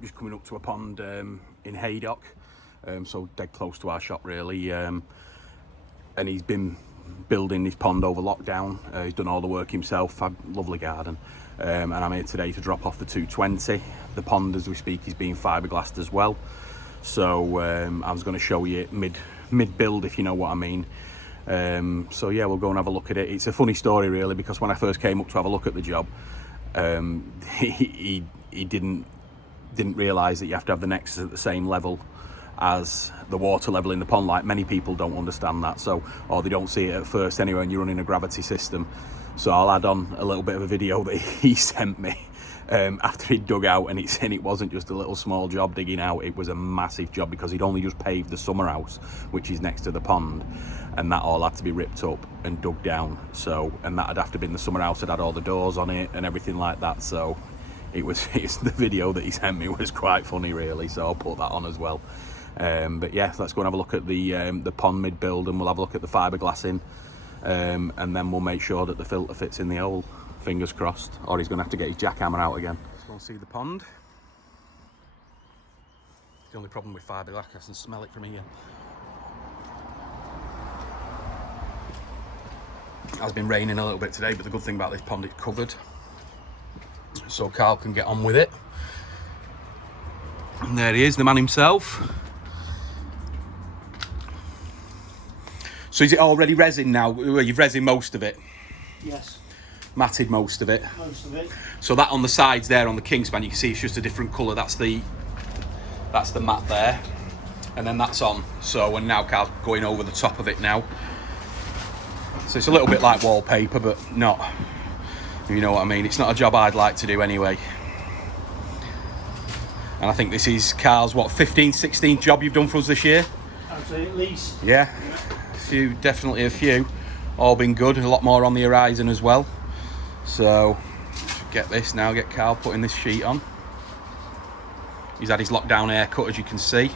just coming up to a pond in Haydock, so dead close to our shop really, and he's been building this pond over lockdown. He's done all the work himself, lovely garden, and I'm here today to drop off the 220. The pond as we speak is being fiberglassed as well, so I was going to show you it mid build, if you know what I mean. So yeah, we'll go and have a look at it. It's a funny story really, because when I first came up to have a look at the job, he didn't realise that you have to have the Nexus at the same level as the water level in the pond. Like, many people don't understand that, so, or they don't see it at first anyway, and you're running a gravity system. So I'll add on a little bit of a video that he sent me after he'd dug out, and it wasn't just a little small job digging out, it was a massive job, because he'd only just paved the summer house, which is next to the pond, and that all had to be ripped up and dug down. So, and that had have to been the summer house, had all the doors on it and everything like that. So it's the video that he sent me was quite funny really, so I'll put that on as well. But yeah, let's go and have a look at the pond mid build, and we'll have a look at the fiberglassing, and then we'll make sure that the filter fits in the hole, fingers crossed, or he's going to have to get his jackhammer out again. Let's go and see the pond. The only problem with fiberglass, I can smell it from here. It has been raining a little bit today, but the good thing about this pond, it's covered, so Carl can get on with it. And there he is, the man himself. So is it already resin now? Well, you've resin most of it? Yes. Matted most of it? Most of it. So that on the sides there on the Kingspan, you can see it's just a different colour. That's the mat there. And then that's on. So, and now Carl's going over the top of it now. So it's a little bit like wallpaper, but not, you know what I mean. It's not a job I'd like to do anyway. And I think this is Carl's, what, 15th, 16th job you've done for us this year? I'd say at least. Yeah. Definitely a few. All been good, a lot more on the horizon as well. So, get this now, get Carl putting this sheet on. He's had his lockdown haircut, as you can see.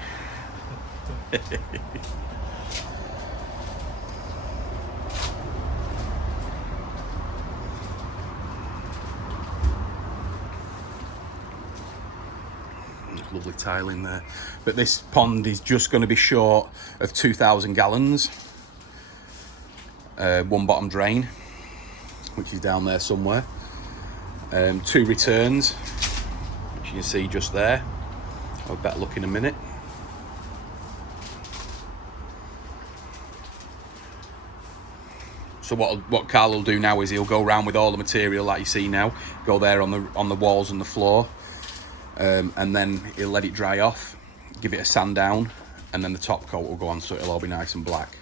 Lovely tiling there. But this pond is just going to be short of 2,000 gallons. One bottom drain, which is down there somewhere. 2 returns, which you can see just there. I'll better look in a minute. So what Carl will do now is he'll go around with all the material like you see now, go there on the walls and the floor. And then he'll let it dry off, give it a sand down, and then the top coat will go on, so it'll all be nice and black.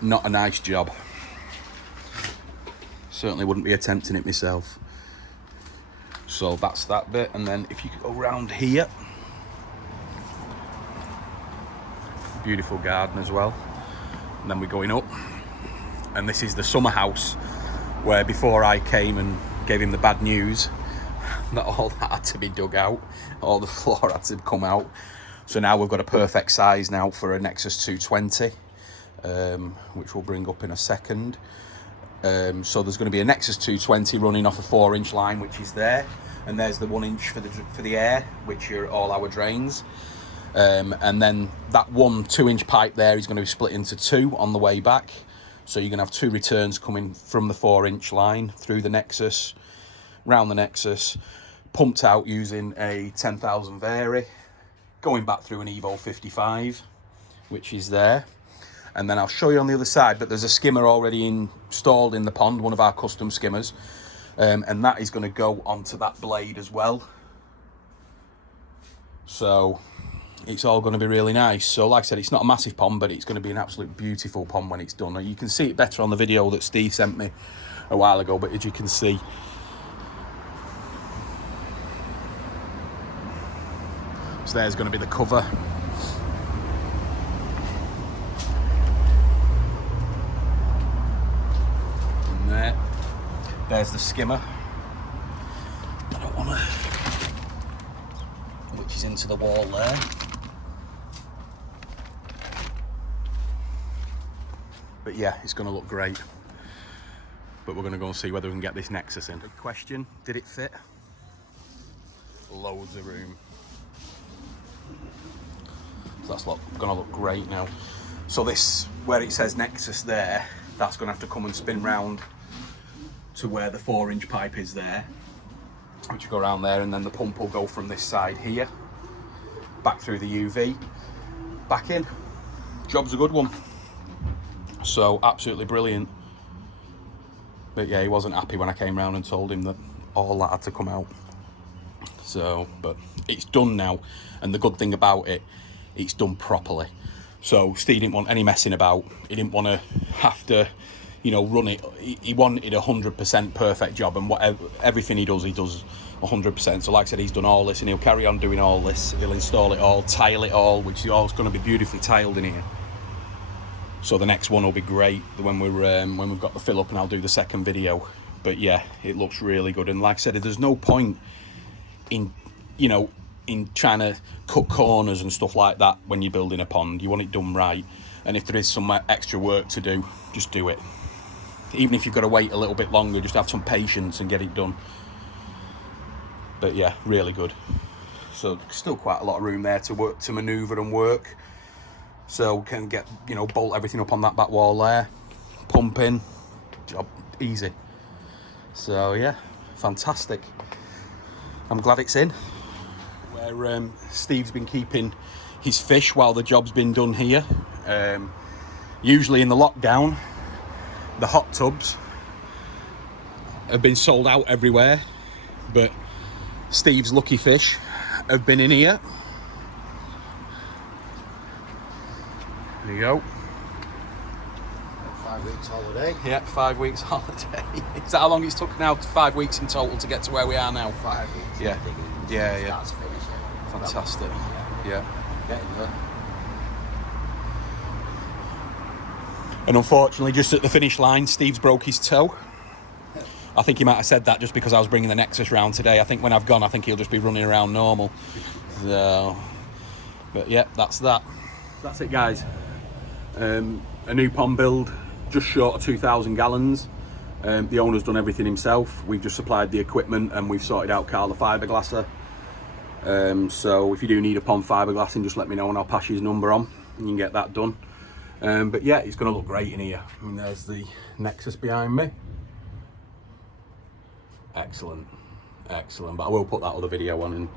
Not a nice job. Certainly wouldn't be attempting it myself. So that's that bit, and then if you could go round here. Beautiful garden as well. And then we're going up, and this is the summer house, where before I came and gave him the bad news that all that had to be dug out, all the floor had to come out. So now we've got a perfect size now for a Nexus 220, which we'll bring up in a second. So there's going to be a Nexus 220 running off a 4-inch line, which is there, and there's the 1-inch for the air, which are all our drains. And then that 1 2-inch pipe there is going to be split into 2 on the way back. So you're going to have 2 returns coming from the 4-inch line through the Nexus, round the Nexus, pumped out using a 10,000 Vari, going back through an EVO55, which is there. And then I'll show you on the other side, but there's a skimmer already installed in the pond, one of our custom skimmers, and that is going to go onto that blade as well. So it's all going to be really nice. So like I said, it's not a massive pond, but it's going to be an absolute beautiful pond when it's done. You can see it better on the video that Steve sent me a while ago, but as you can see, so there's going to be the cover. And there's the skimmer. I don't want to, which is into the wall there. But yeah, it's going to look great. But we're going to go and see whether we can get this Nexus in. Big question, did it fit? Loads of room. So that's going to look great now. So this, where it says Nexus there, that's going to have to come and spin round to where the 4-inch pipe is there, which will go around there, and then the pump will go from this side here, back through the UV, back in. Job's a good one. So absolutely brilliant. But yeah, he wasn't happy when I came round and told him that all that had to come out. So, but it's done now, and the good thing about it, it's done properly. So Steve didn't want any messing about. He didn't want to have to, you know, run it. He wanted a 100% perfect job, and whatever, everything he does 100%. So like I said, he's done all this, and he'll carry on doing all this. He'll install it all, tile it all, which is all going to be beautifully tiled in here. So the next one will be great when we've got the fill up, and I'll do the second video. But yeah, it looks really good. And like I said, there's no point in, you know, in trying to cut corners and stuff like that when you're building a pond. You want it done right. And if there is some extra work to do, just do it. Even if you've got to wait a little bit longer, just have some patience and get it done. But yeah, really good. So still quite a lot of room there to work, to maneuver and work. So can get, you know, bolt everything up on that back wall there, pump in, job easy. So yeah, fantastic. I'm glad it's in. Where Steve's been keeping his fish while the job's been done here. Usually in the lockdown, the hot tubs have been sold out everywhere, but Steve's lucky fish have been in here. There you go. 5 weeks holiday. Yeah, 5 weeks holiday. Is that how long it's took now? 5 weeks in total to get to where we are now? 5 weeks. Yeah. Yeah. That's finished. Fantastic. Yeah. Getting there. And unfortunately, just at the finish line, Steve's broke his toe. I think he might have said that just because I was bringing the Nexus round today. I think when I've gone, I think he'll just be running around normal. So, but yeah, that's that. That's it, guys. A new pond build, just short of 2,000 gallons. The owner's done everything himself. We've just supplied the equipment, and we've sorted out Carl the Fibreglasser. So if you do need a pond fiberglassing, just let me know and I'll pass you his number on. You can get that done. But yeah, it's going to look great in here. And there's the Nexus behind me. Excellent, excellent. But I will put that other video on, and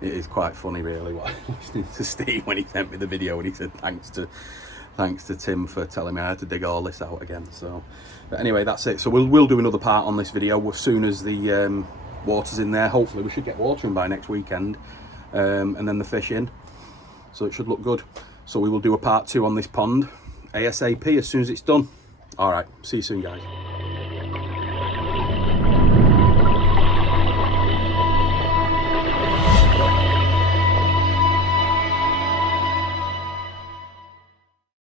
it is quite funny really listening to Steve when he sent me the video, and he said thanks to Tim for telling me I had to dig all this out again. So but anyway, that's it. So we'll do another part on this video as soon as the water's in there. Hopefully we should get water in by next weekend, and then the fish in, so it should look good. So we will do a part 2 on this pond ASAP as soon as it's done. All right, see you soon, guys.